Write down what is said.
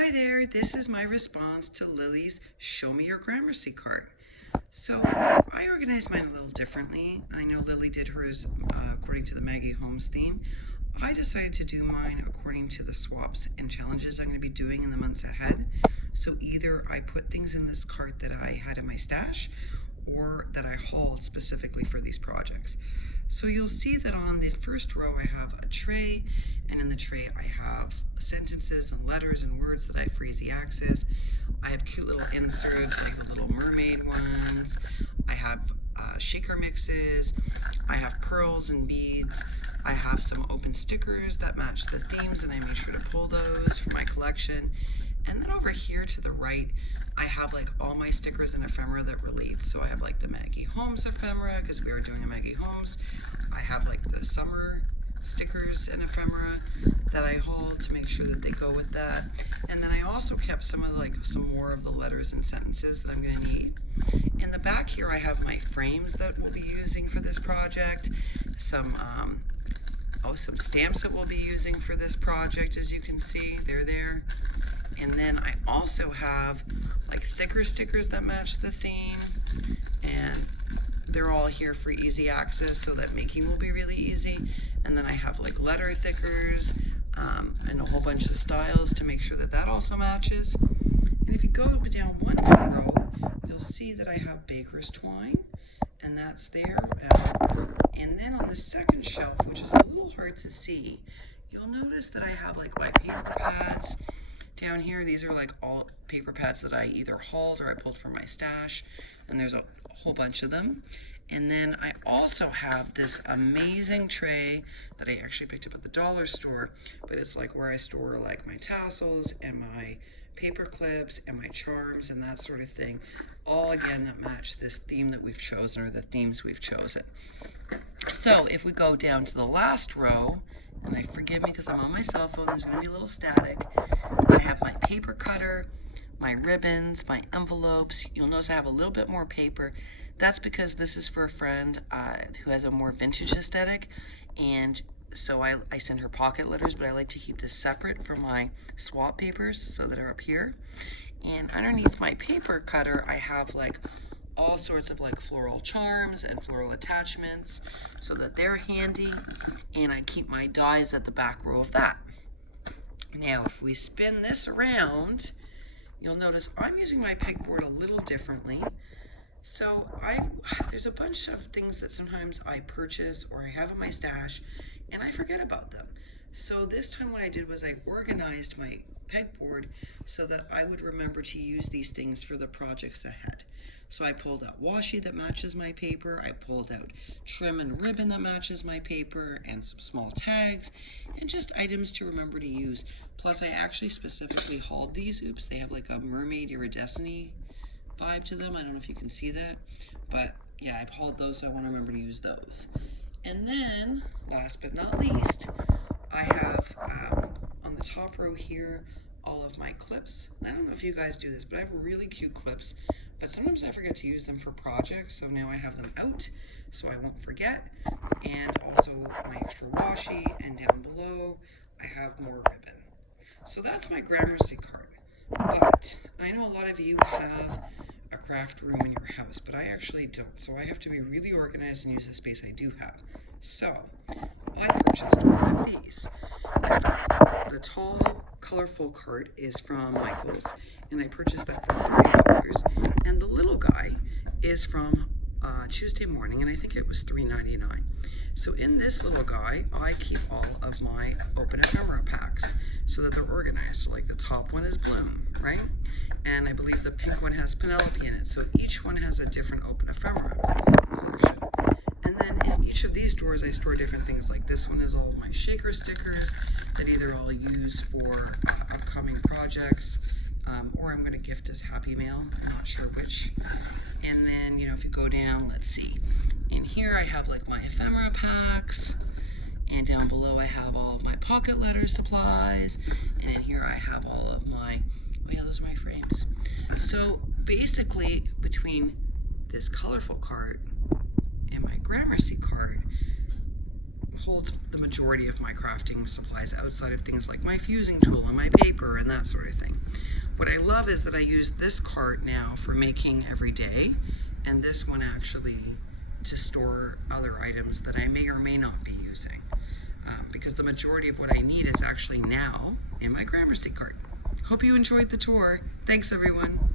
Hi there, this is my response to Lily's Show Me Your Gramercy card. So I organized mine a little differently. I know Lily did hers according to the Maggie Holmes theme. I decided to do mine according to the swaps and challenges I'm going to be doing in the months ahead. So either I put things in this cart that I had in my stash or that I hauled specifically for these projects. So you'll see that on the first row I have a tray, and in the tray I have sentences and letters and words that I have for easy access. I have cute little inserts like the Little Mermaid ones. I have shaker mixes. I have pearls and beads. I have some open stickers that match the themes, and I made sure to pull those for my collection. And then over here to the right, I have like all my stickers and ephemera that relate. So I have like the Maggie Holmes ephemera because we are doing a Maggie Holmes. I have like the summer stickers and ephemera that I hold to make sure that they go with that. And then I also kept some more of the letters and sentences that I'm going to need. In the back here I have my frames that we'll be using for this project. Some stamps that we'll be using for this project, as you can see, they're there. And then I also have like thicker stickers that match the theme, and they're all here for easy access so that making will be really easy. And then I have like letter thickers and a whole bunch of styles to make sure that that also matches. And if you go down one row, you'll see that I have baker's twine, and that's there. And then on the second shelf, which is a little hard to see, you'll notice that I have like my paper pads down here. These are like all paper pads that I either hauled or I pulled from my stash, and there's a whole bunch of them. And then I also have this amazing tray that I actually picked up at the dollar store, but it's like where I store like my tassels and my paper clips and my charms and that sort of thing, all again that match this theme that we've chosen, or the themes we've chosen. So if we go down to the last row, and forgive me because I'm on my cell phone, there's going to be a little static. I have my paper cutter, my ribbons, my envelopes. You'll notice I have a little bit more paper. That's because this is for a friend who has a more vintage aesthetic, and so I send her pocket letters, but I like to keep this separate from my swap papers so that are up here. And underneath my paper cutter, I have like all sorts of like floral charms and floral attachments so that they're handy, and I keep my dies at the back row of that. Now if we spin this around, you'll notice I'm using my pegboard a little differently. So there's a bunch of things that sometimes I purchase or I have in my stash and I forget about them. So this time what I did was I organized my pegboard so that I would remember to use these things for the projects ahead. So I pulled out washi that matches my paper, I pulled out trim and ribbon that matches my paper, and some small tags, and just items to remember to use. Plus I actually specifically hauled these. Oops, they have like a mermaid iridescent vibe to them. I don't know if you can see that, but yeah, I've hauled those, so I want to remember to use those. And then, last but not least, I have on the top row here all of my clips. I don't know if you guys do this, but I have really cute clips, but sometimes I forget to use them for projects, so now I have them out so I won't forget. And also my extra washi, and down below I have more ribbon. So that's my Gramercy card. But I know a lot of you have a craft room in your house, but I actually don't. So I have to be really organized and use the space I do have. So I purchased one of these. The tall, colorful cart is from Michael's, and I purchased that for $30. And the little guy is from Tuesday Morning, and I think it was $3.99. So in this little guy, I keep all of my open ephemera packs so that they're organized. So like the top one is Bloom, right? And I believe the pink one has Penelope in it. So each one has a different open ephemera collection. And then in each of these drawers, I store different things. Like this one is all of my shaker stickers that either I'll use for upcoming projects, or I'm going to gift as Happy Mail. I'm not sure which. And then, if you go down, let's see. In here I have like my ephemera packs, and down below I have all of my pocket letter supplies, and in here I have all of my, oh yeah, those are my frames. So basically between this colorful card and my Gramercy card, holds the majority of my crafting supplies outside of things like my fusing tool and my paper and that sort of thing. What I love is that I use this cart now for making every day, and this one actually to store other items that I may or may not be using, because the majority of what I need is actually now in my Gramercy cart. Hope you enjoyed the tour. Thanks everyone.